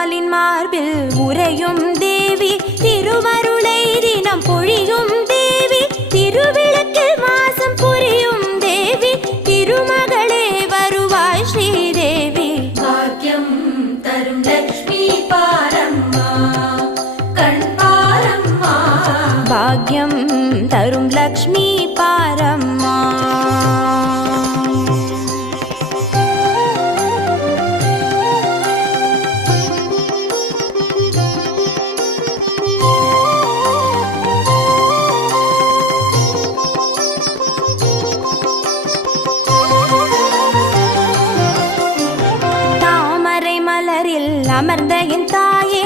திருமாலின் மார்பில் உறையும் தேவி, திருவருளை தினம் பொழியும் தேவி, திருவிளக்கில் வாசம் புரியும் தேவி, திருமகளே வருவாய் ஸ்ரீதேவி. பாக்கியம் தரும் லக்ஷ்மி பாரம்மா, கண் பாரம்மா. பாக்கியம் தரும் லக்ஷ்மி பாரம்மா. அமர்ந்த என் தாயே,